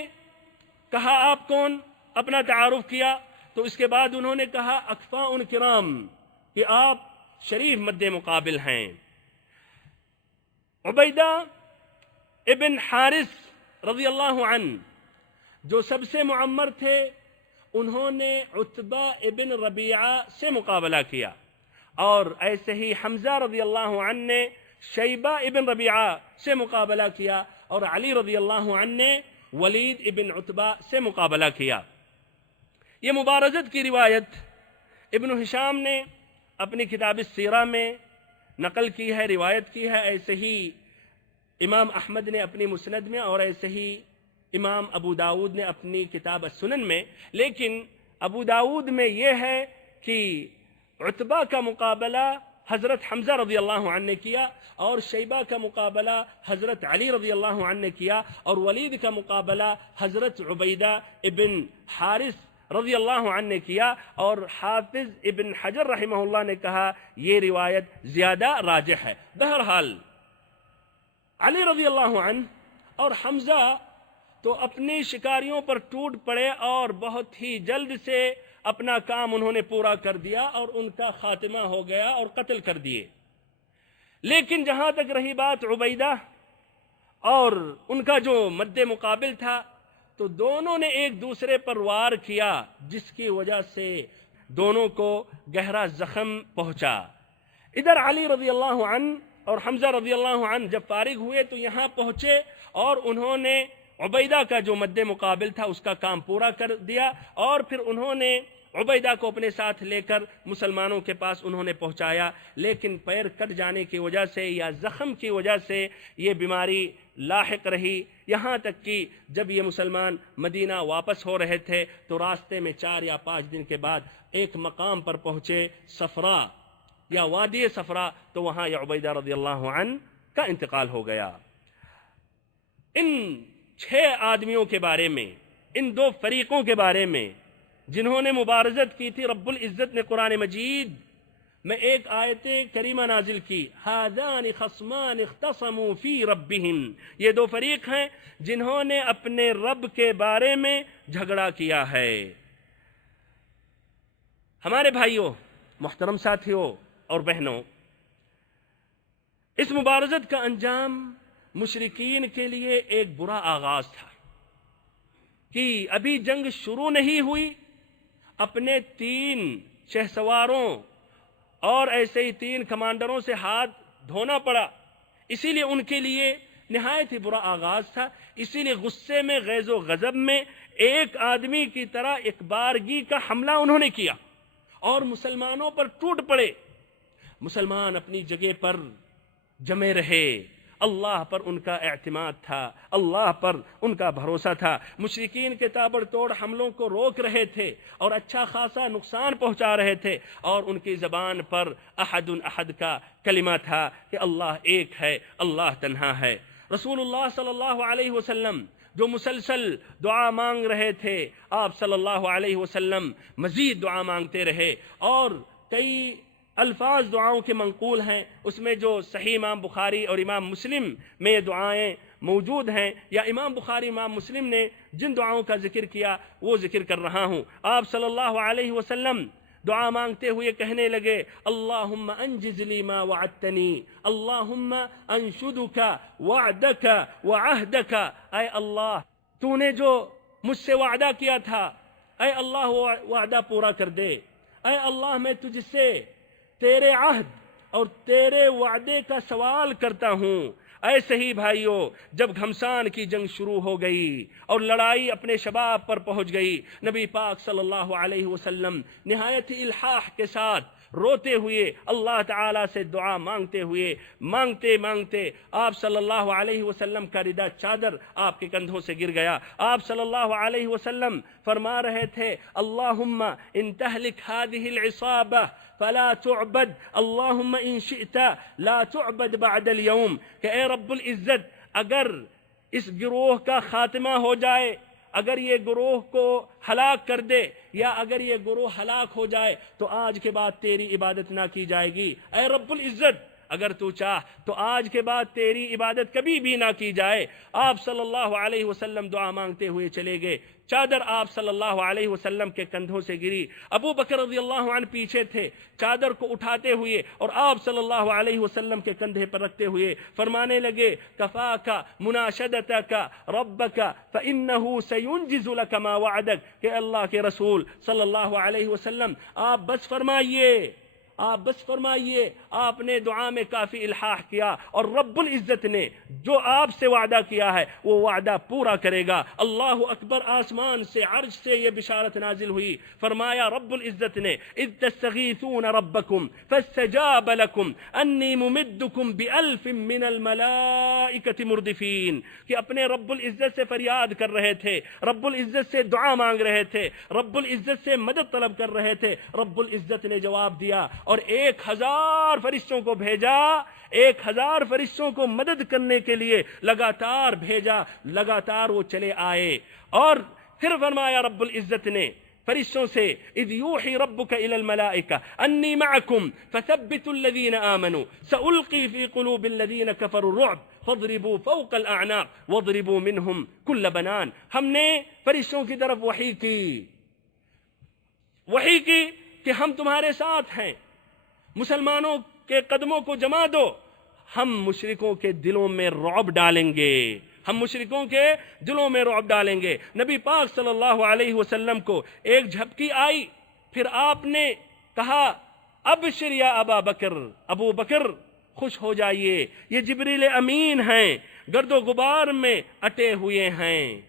کہا آپ کون؟ اپنا تعارف کیا، تو اس کے بعد انہوں نے کہا اکفاء کرام، کہ آپ شریف مد مقابل ہیں۔ عبیدہ ابن حارث رضی اللہ عنہ جو سب سے معمر تھے، انہوں نے عتبہ ابن ربیعہ سے مقابلہ کیا، اور ایسے ہی حمزہ رضی اللہ عنہ نے شیبہ ابن ربیعہ سے مقابلہ کیا، اور علی رضی اللہ عنہ نے ولید ابن عتبہ سے مقابلہ کیا۔ یہ مبارزت کی روایت ابن ہشام نے اپنی کتاب السیرہ میں نقل کی ہے، روایت کی ہے، ایسے ہی امام احمد نے اپنی مسند میں، اور ایسے ہی امام ابو داود نے اپنی کتاب السنن میں۔ لیکن ابو داود میں یہ ہے کہ عتبہ کا مقابلہ حضرت حمزہ رضی اللہ عنہ نے کیا، اور شیبہ کا مقابلہ حضرت علی رضی اللہ عنہ نے کیا، اور ولید کا مقابلہ حضرت عبیدہ ابن حارث رضی اللہ عنہ نے کیا، اور حافظ ابن حجر رحمہ اللہ نے کہا یہ روایت زیادہ راجح ہے۔ بہرحال علی رضی اللہ عنہ اور حمزہ تو اپنی شکاریوں پر ٹوٹ پڑے، اور بہت ہی جلد سے اپنا کام انہوں نے پورا کر دیا، اور ان کا خاتمہ ہو گیا اور قتل کر دیے۔ لیکن جہاں تک رہی بات عبیدہ اور ان کا جو مد مقابل تھا، تو دونوں نے ایک دوسرے پر وار کیا، جس کی وجہ سے دونوں کو گہرا زخم پہنچا۔ ادھر علی رضی اللہ عنہ اور حمزہ رضی اللہ عنہ جب فارغ ہوئے تو یہاں پہنچے، اور انہوں نے عبیدہ کا جو مد مقابل تھا اس کا کام پورا کر دیا، اور پھر انہوں نے عبیدہ کو اپنے ساتھ لے کر مسلمانوں کے پاس انہوں نے پہنچایا۔ لیکن پیر کٹ جانے کی وجہ سے یا زخم کی وجہ سے یہ بیماری لاحق رہی، یہاں تک کہ جب یہ مسلمان مدینہ واپس ہو رہے تھے تو راستے میں 4 یا 5 دن کے بعد ایک مقام پر پہنچے، صفرا یا وادی صفرا، تو وہاں یہ عبیدہ رضی اللہ عنہ کا انتقال ہو گیا۔ ان 6 آدمیوں کے بارے میں، ان 2 فریقوں کے بارے میں جنہوں نے مبارزت کی تھی، رب العزت نے قرآن مجید میں ایک آیت کریمہ نازل کی، ہذان خصمان اختصموا فی ربہم، یہ دو فریق ہیں جنہوں نے اپنے رب کے بارے میں جھگڑا کیا ہے۔ ہمارے بھائیوں، محترم ساتھیوں اور بہنوں، اس مبارزت کا انجام مشرکین کے لیے ایک برا آغاز تھا کہ ابھی جنگ شروع نہیں ہوئی، اپنے 3 شہسواروں اور ایسے ہی 3 کمانڈروں سے ہاتھ دھونا پڑا۔ اسی لیے ان کے لیے نہایت ہی برا آغاز تھا۔ اسی لیے غصے میں، غیظ و غضب میں ایک آدمی کی طرح ایک بارگی کا حملہ انہوں نے کیا اور مسلمانوں پر ٹوٹ پڑے۔ مسلمان اپنی جگہ پر جمے رہے، اللہ پر ان کا اعتماد تھا، اللہ پر ان کا بھروسہ تھا۔ مشرکین کے تابڑ توڑ حملوں کو روک رہے تھے اور اچھا خاصا نقصان پہنچا رہے تھے، اور ان کی زبان پر احد احد کا کلمہ تھا کہ اللہ ایک ہے، اللہ تنہا ہے۔ رسول اللہ صلی اللہ علیہ وسلم جو مسلسل دعا مانگ رہے تھے، آپ صلی اللہ علیہ وسلم مزید دعا مانگتے رہے، اور کئی الفاظ دعاؤں کے منقول ہیں، اس میں جو صحیح امام بخاری اور امام مسلم میں یہ دعائیں موجود ہیں، یا امام بخاری امام مسلم نے جن دعاؤں کا ذکر کیا وہ ذکر کر رہا ہوں۔ آپ صلی اللہ علیہ وسلم دعا مانگتے ہوئے کہنے لگے، اللہم انجز لی ما وعدتنی، اللہم انشدک وعدک وعہدک، اے اللہ تو نے جو مجھ سے وعدہ کیا تھا، اے اللہ وہ وعدہ پورا کر دے۔ اے اللہ میں تجھ سے تیرے عہد اور تیرے وعدے کا سوال کرتا ہوں۔ اے صحیح بھائیوں، جب گھمسان کی جنگ شروع ہو گئی اور لڑائی اپنے شباب پر پہنچ گئی، نبی پاک صلی اللہ علیہ وسلم نہایت الحاح کے ساتھ روتے ہوئے اللہ تعالیٰ سے دعا مانگتے ہوئے مانگتے آپ صلی اللہ علیہ وسلم کا ردا چادر آپ کے کندھوں سے گر گیا۔ آپ صلی اللہ علیہ وسلم فرما رہے تھے، اللہم ان تہلک هذه العصابہ فلا تعبد، اللہم ان شئت لا تعبد بعد اليوم، کہ اے رب العزت اگر اس گروہ کا خاتمہ ہو جائے، اگر یہ گروہ کو ہلاک کر دے، یا اگر یہ گروہ ہلاک ہو جائے تو آج کے بعد تیری عبادت نہ کی جائے گی۔ اے رب العزت اگر تو چاہ تو آج کے بعد تیری عبادت کبھی بھی نہ کی جائے۔ آپ صلی اللہ علیہ وسلم دعا مانگتے ہوئے چلے گئے، چادر آپ صلی اللہ علیہ وسلم کے کندھوں سے گری، ابو بکر رضی اللہ عنہ پیچھے تھے، چادر کو اٹھاتے ہوئے اور آپ صلی اللہ علیہ وسلم کے کندھے پر رکھتے ہوئے فرمانے لگے، کفاک مناشدتک ربک فانہ سینجز لک ما وعدک، کہ اللہ کے رسول صلی اللہ علیہ وسلم آپ بس فرمائیے، آپ نے دعا میں کافی الحاح کیا، اور رب العزت نے جو آپ سے وعدہ کیا ہے وہ وعدہ پورا کرے گا۔ اللہ اکبر، آسمان سے عرش سے یہ بشارت نازل ہوئی، فرمایا رب العزت نے، اذ تستغیثون ربکم فاستجاب لکم انی ممدکم بألف من الملائکۃ مردفین، کہ اپنے رب العزت سے فریاد کر رہے تھے، رب العزت سے دعا مانگ رہے تھے، رب العزت سے مدد طلب کر رہے تھے، رب العزت نے جواب دیا اور 1000 فرشتوں کو بھیجا، 1000 فرشتوں کو مدد کرنے کے لیے لگاتار بھیجا، لگاتار وہ چلے آئے، اور پھر فرمایا رب العزت نے فرشتوں سے، اذ یوحی ربک الی الملائکہ انی معکم فثبتوا الذین آمنوا سألقی فی قلوب الذین کفروا الرعب فاضربوا فوق الاعناق واضربوا منہم کل بنان۔ ہم نے فرشتوں کی طرف وحی کی کہ ہم تمہارے ساتھ ہیں، مسلمانوں کے قدموں کو جما دو، ہم مشرکوں کے دلوں میں رعب ڈالیں گے، نبی پاک صلی اللہ علیہ وسلم کو ایک جھپکی آئی، پھر آپ نے کہا، ابشر یا ابا بکر، ابو بکر خوش ہو جائیے، یہ جبریل امین ہیں، گرد و غبار میں اٹے ہوئے ہیں۔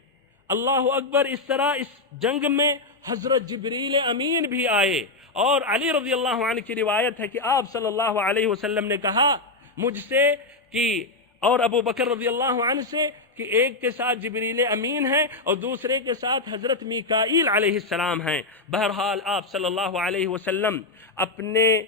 اللہ اکبر، اس طرح اس جنگ میں حضرت جبریل امین بھی آئے، اور علی رضی اللہ عنہ کی روایت ہے کہ آپ صلی اللہ علیہ وسلم نے کہا مجھ سے کہ، اور ابو بکر رضی اللہ عنہ سے، کہ ایک کے ساتھ جبریل امین ہیں اور دوسرے کے ساتھ حضرت میکائیل علیہ السلام ہیں۔ بہرحال آپ صلی اللہ علیہ وسلم اپنے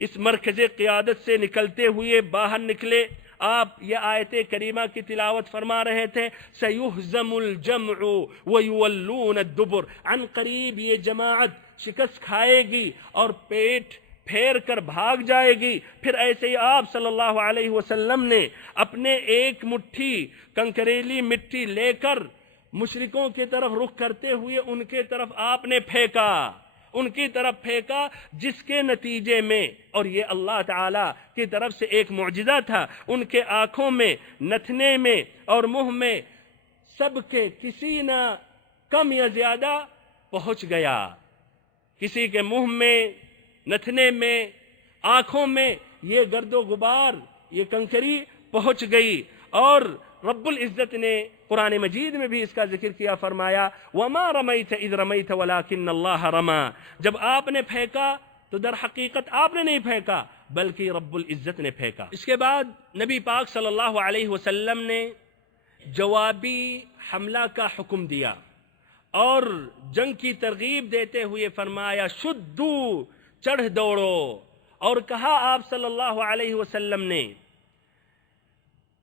اس مرکز قیادت سے نکلتے ہوئے باہر نکلے، آپ یہ آیت کریمہ کی تلاوت فرما رہے تھے، سَيُهْزَمُ الْجَمْعُ وَيُوَلُّونَ الدُّبُرَ، عن قریب یہ جماعت شکست کھائے گی اور پیٹ پھیر کر بھاگ جائے گی۔ پھر ایسے ہی آپ صلی اللہ علیہ وسلم نے اپنے ایک مٹھی کنکریلی مٹی لے کر مشرکوں کی طرف رخ کرتے ہوئے ان کے طرف آپ نے پھینکا، ان کی طرف پھینکا، جس کے نتیجے میں، اور یہ اللہ تعالی کی طرف سے ایک معجزہ تھا، ان کے آنکھوں میں، نتھنے میں اور منہ میں سب کے کسی نہ کم یا زیادہ پہنچ گیا۔ کسی کے منہ میں، نتھنے میں، آنکھوں میں یہ گرد و غبار، یہ کنکری پہنچ گئی۔ اور رب العزت نے قرآن مجید میں بھی اس کا ذکر کیا، فرمایا وَمَا رَمَيْتَ إِذْ رَمَيْتَ وَلَكِنَّ اللَّهَ رَمَى، جب آپ نے پھینکا تو در حقیقت آپ نے نہیں پھینکا بلکہ رب العزت نے پھینکا۔ اس کے بعد نبی پاک صلی اللہ علیہ وسلم نے جوابی حملہ کا حکم دیا اور جنگ کی ترغیب دیتے ہوئے فرمایا شدو، چڑھ دوڑو، اور کہا آپ صلی اللہ علیہ وسلم نے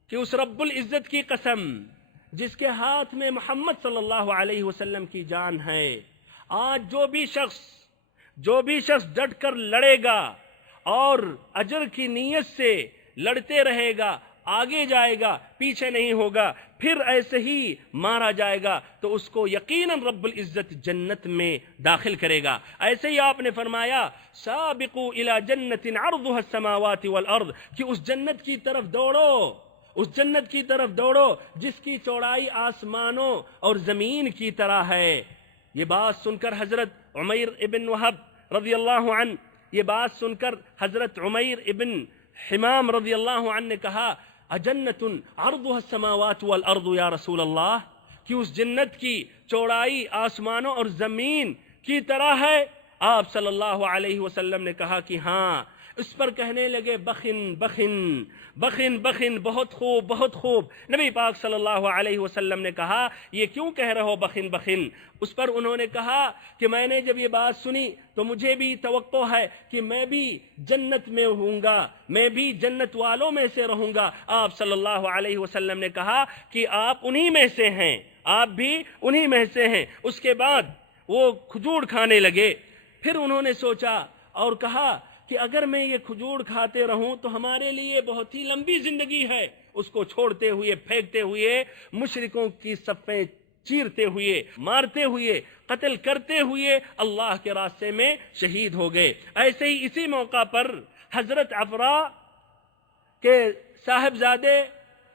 کہ اس رب العزت کی قسم جس کے ہاتھ میں محمد صلی اللہ علیہ وسلم کی جان ہے، آج جو بھی شخص ڈٹ کر لڑے گا اور اجر کی نیت سے لڑتے رہے گا، آگے جائے گا، پیچھے نہیں ہوگا، پھر ایسے ہی مارا جائے گا تو اس کو یقیناً رب العزت جنت میں داخل کرے گا۔ ایسے ہی آپ نے فرمایا سابقوا الی جنت عرضها السماوات والارض، کہ اس جنت کی طرف دوڑو، اس جنت کی طرف دوڑو جس کی چوڑائی آسمانوں اور زمین کی طرح ہے۔ یہ بات سن کر حضرت عمیر ابن وہب رضی اللہ عنہ، یہ بات سن کر حضرت عمیر ابن حمام رضی اللہ عنہ نے کہا اجنت عرضها السماوات والارض یا رسول اللہ، کہ اس جنت کی چوڑائی آسمانوں اور زمین کی طرح ہے؟ آپ صلی اللہ علیہ وسلم نے کہا کہ ہاں۔ اس پر کہنے لگے بخن بخن بخن بخن، بہت خوب بہت خوب۔ نبی پاک صلی اللہ علیہ وسلم نے کہا یہ کیوں کہہ رہے ہو بخن بخن؟ اس پر انہوں نے کہا کہ میں نے جب یہ بات سنی تو مجھے بھی توقع ہے کہ میں بھی جنت میں ہوں گا، میں بھی جنت والوں میں سے رہوں گا۔ آپ صلی اللہ علیہ وسلم نے کہا کہ آپ انہی میں سے ہیں، آپ بھی انہی میں سے ہیں۔ اس کے بعد وہ کھجور کھانے لگے۔ پھر انہوں نے سوچا اور کہا کہ اگر میں یہ کھجور کھاتے رہوں تو ہمارے لیے بہت ہی لمبی زندگی ہے۔ اس کو چھوڑتے ہوئے، پھینکتے ہوئے، مشرکوں کی صفیں چیرتے ہوئے، مارتے ہوئے، قتل کرتے ہوئے اللہ کے راستے میں شہید ہو گئے۔ ایسے ہی اسی موقع پر حضرت عفراء کے صاحبزادے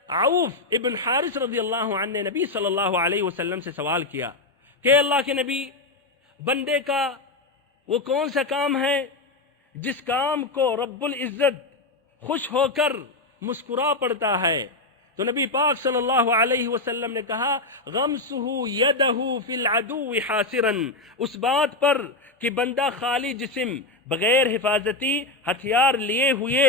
عوف ابن حارث رضی اللہ عنہ نے نبی صلی اللہ علیہ وسلم سے سوال کیا کہ اللہ کے نبی، بندے کا وہ کون سا کام ہے جس کام کو رب العزت خوش ہو کر مسکرا پڑتا ہے؟ تو نبی پاک صلی اللہ علیہ وسلم نے کہا غمسہ یدہ فی العدو حاصرا، اس بات پر کہ بندہ خالی جسم، بغیر حفاظتی ہتھیار لیے ہوئے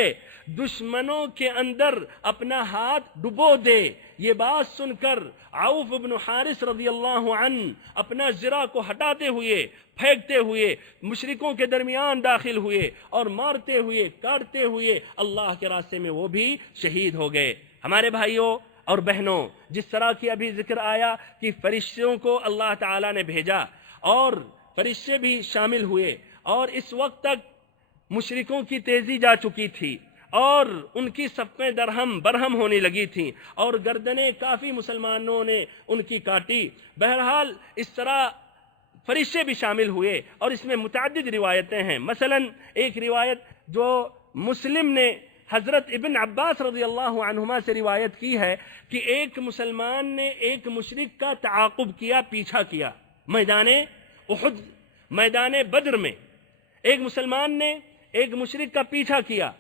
دشمنوں کے اندر اپنا ہاتھ ڈبو دے۔ یہ بات سن کر عوف بن حارث رضی اللہ عنہ اپنا زرہ کو ہٹاتے ہوئے، پھینکتے ہوئے مشرکوں کے درمیان داخل ہوئے اور مارتے ہوئے، کاٹتے ہوئے اللہ کے راستے میں وہ بھی شہید ہو گئے۔ ہمارے بھائیوں اور بہنوں، جس طرح کی ابھی ذکر آیا کہ فرشتوں کو اللہ تعالیٰ نے بھیجا اور فرشتے بھی شامل ہوئے، اور اس وقت تک مشرکوں کی تیزی جا چکی تھی اور ان کی صفیں درہم برہم ہونے لگی تھیں اور گردنیں کافی مسلمانوں نے ان کی کاٹی۔ بہرحال اس طرح فرشتے بھی شامل ہوئے، اور اس میں متعدد روایتیں ہیں۔ مثلا ایک روایت جو مسلم نے حضرت ابن عباس رضی اللہ عنہما سے روایت کی ہے کہ ایک مسلمان نے ایک مشرک کا تعاقب کیا، پیچھا کیا میدان احد، میدان بدر میں ایک مسلمان نے ایک مشرک کا پیچھا کیا۔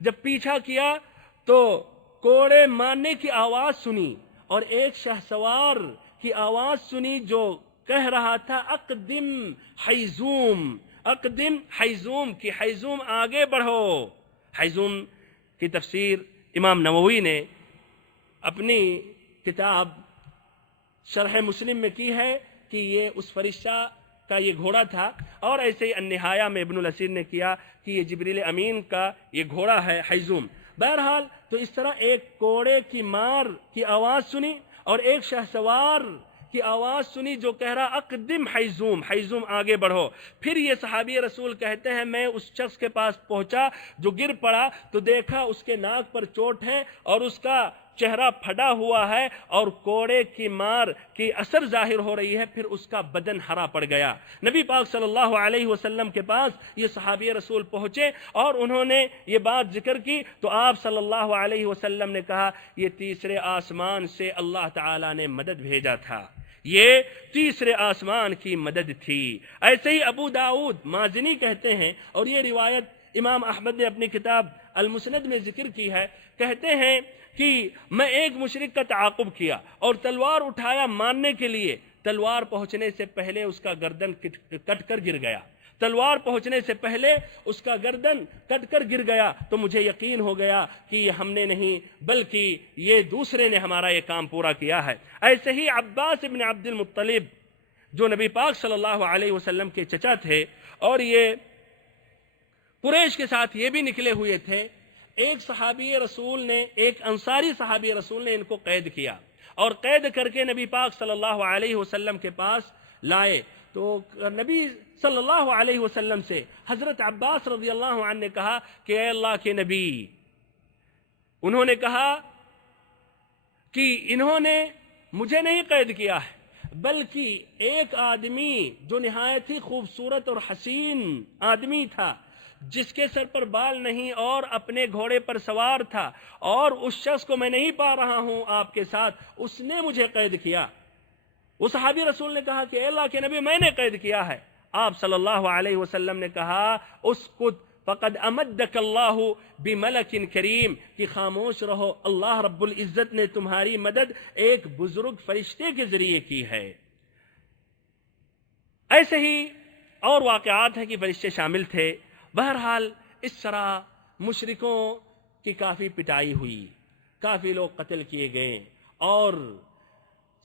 جب پیچھا کیا تو کوڑے مارنے کی آواز سنی اور ایک شہسوار کی آواز سنی جو کہہ رہا تھا اقدم حیزوم، اقدم حیزوم، کہ حیزوم آگے بڑھو۔ حیزوم کی تفسیر امام نووی نے اپنی کتاب شرح مسلم میں کی ہے کہ یہ اس فرشتہ کا یہ گھوڑا تھا، اور ایسے ہی النہایہ میں ابن الاسیر نے کیا کہ یہ جبریل امین کا یہ گھوڑا ہے حیزوم۔ بہرحال تو اس طرح ایک کوڑے کی مار کی آواز سنی اور ایک شہسوار کی آواز سنی جو کہہ رہا اقدم حیزوم، حیزوم آگے بڑھو۔ پھر یہ صحابی رسول کہتے ہیں میں اس شخص کے پاس پہنچا جو گر پڑا تو دیکھا اس کے ناک پر چوٹ ہے اور اس کا چہرہ پھٹا ہوا ہے اور کوڑے کی مار کی اثر ظاہر ہو رہی ہے، پھر اس کا بدن ہرا پڑ گیا۔ نبی پاک صلی اللہ علیہ وسلم کے پاس یہ صحابی رسول پہنچے اور انہوں نے یہ بات ذکر کی تو آپ صلی اللہ علیہ وسلم نے کہا یہ تیسرے آسمان سے اللہ تعالیٰ نے مدد بھیجا تھا، یہ تیسرے آسمان کی مدد تھی۔ ایسے ہی ابو داؤد مازنی کہتے ہیں، اور یہ روایت امام احمد نے اپنی کتاب المسند میں ذکر کی ہے، کہتے ہیں کہ میں ایک مشرک کا تعاقب کیا اور تلوار اٹھایا مارنے کے لیے، تلوار پہنچنے سے پہلے اس کا گردن کٹ کر گر گیا، تلوار پہنچنے سے پہلے اس کا گردن کٹ کر گر گیا تو مجھے یقین ہو گیا کہ یہ ہم نے نہیں بلکہ یہ دوسرے نے ہمارا یہ کام پورا کیا ہے۔ ایسے ہی عباس ابن عبد المطلب جو نبی پاک صلی اللہ علیہ وسلم کے چچا تھے اور یہ قریش کے ساتھ یہ بھی نکلے ہوئے تھے، ایک صحابی رسول نے، ایک انصاری صحابی رسول نے ان کو قید کیا اور قید کر کے نبی پاک صلی اللہ علیہ وسلم کے پاس لائے تو نبی صلی اللہ علیہ وسلم سے حضرت عباس رضی اللہ عنہ نے کہا کہ اے اللہ کے نبی، انہوں نے کہا کہ انہوں نے مجھے نہیں قید کیا ہے بلکہ ایک آدمی جو نہایت ہی خوبصورت اور حسین آدمی تھا، جس کے سر پر بال نہیں اور اپنے گھوڑے پر سوار تھا، اور اس شخص کو میں نہیں پا رہا ہوں آپ کے ساتھ، اس نے مجھے قید کیا۔ وہ صحابی رسول نے کہا کہ اے اللہ کے نبی میں نے قید کیا ہے۔ آپ صلی اللہ علیہ وسلم نے کہا اسکت فقد امدک اللہ بملک کریم، کہ خاموش رہو، اللہ رب العزت نے تمہاری مدد ایک بزرگ فرشتے کے ذریعے کی ہے۔ ایسے ہی اور واقعات ہیں کہ فرشتے شامل تھے۔ بہرحال اس طرح مشرکوں کی کافی پٹائی ہوئی، کافی لوگ قتل کیے گئے، اور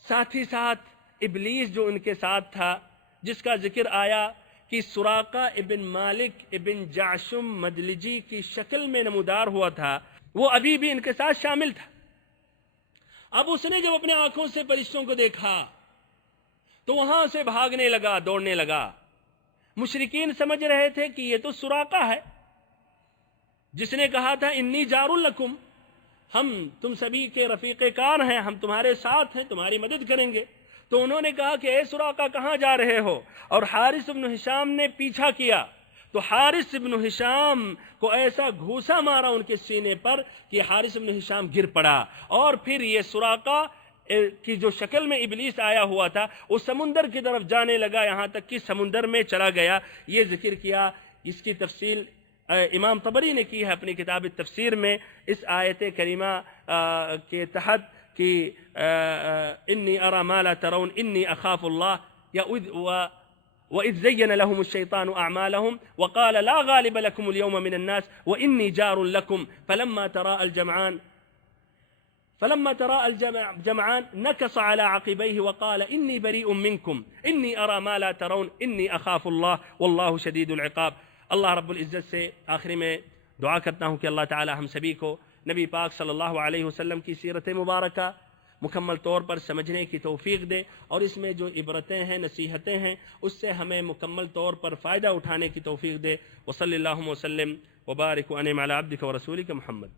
ساتھ ہی ساتھ ابلیس جو ان کے ساتھ تھا، جس کا ذکر آیا کہ سراقہ ابن مالک ابن جعشم مدلجی کی شکل میں نمودار ہوا تھا، وہ ابھی بھی ان کے ساتھ شامل تھا۔ اب اس نے جب اپنے آنکھوں سے فرشتوں کو دیکھا تو وہاں سے بھاگنے لگا، دوڑنے لگا۔ مشرکین سمجھ رہے تھے کہ یہ تو سراقہ ہے جس نے کہا تھا انی جار لکم، ہم تم سبھی کے رفیق کار ہیں، ہم تمہارے ساتھ ہیں، تمہاری مدد کریں گے۔ تو انہوں نے کہا کہ اے سراقہ کہاں جا رہے ہو؟ اور حارث بن ہشام نے پیچھا کیا تو حارث بن ہشام کو ایسا گھوسا مارا ان کے سینے پر کہ حارث بن ہشام گر پڑا، اور پھر یہ سراقہ کی جو شکل میں ابلیس آیا ہوا تھا وہ سمندر کی طرف جانے لگا، یہاں تک کہ سمندر میں چلا گیا۔ یہ ذکر کیا، اس کی تفصیل امام طبری نے کی ہے اپنی کتاب تفسیر میں اس آیت کریمہ کے تحت کہ انی ارى ما لا ترون انی اخاف اللہ، وَإِذْ زَيَّنَ لَهُمُ الشَّيْطَانُ أَعْمَالَهُمْ وَقَالَ لَا غَالِبَ لَكُمُ الْيَوْمَ مِنَ النَّاسِ وَإِنِّي جَارٌ لَكُمْ فَلَمَّا تَرَاءَ الْجَمْعَانِ نَكَصَ عَلَى عَقِبَيْهِ وَقَالَ إِنِّي بَرِيءٌ مِّنكُمْ إِنِّي أَرَى مَا لَا تَرَوْنَ إِنِّي أَخَافُ اللَّهَ وَاللَّهُ شَدِيدُ الْعِقَابِ۔ اللہ رب العزت سے آخری میں دعا کرتا ہوں کہ اللہ تعالی ہم سبھی کو نبی پاک صلی اللہ علیہ وسلم کی سیرت مبارکہ مکمل طور پر سمجھنے کی توفیق دے، اور اس میں جو عبرتیں ہیں، نصیحتیں ہیں، اس سے ہمیں مکمل طور پر فائدہ اٹھانے کی توفیق دے۔ وصلی اللہ وسلم وبارک وانعم علی عبدک ورسولک محمد۔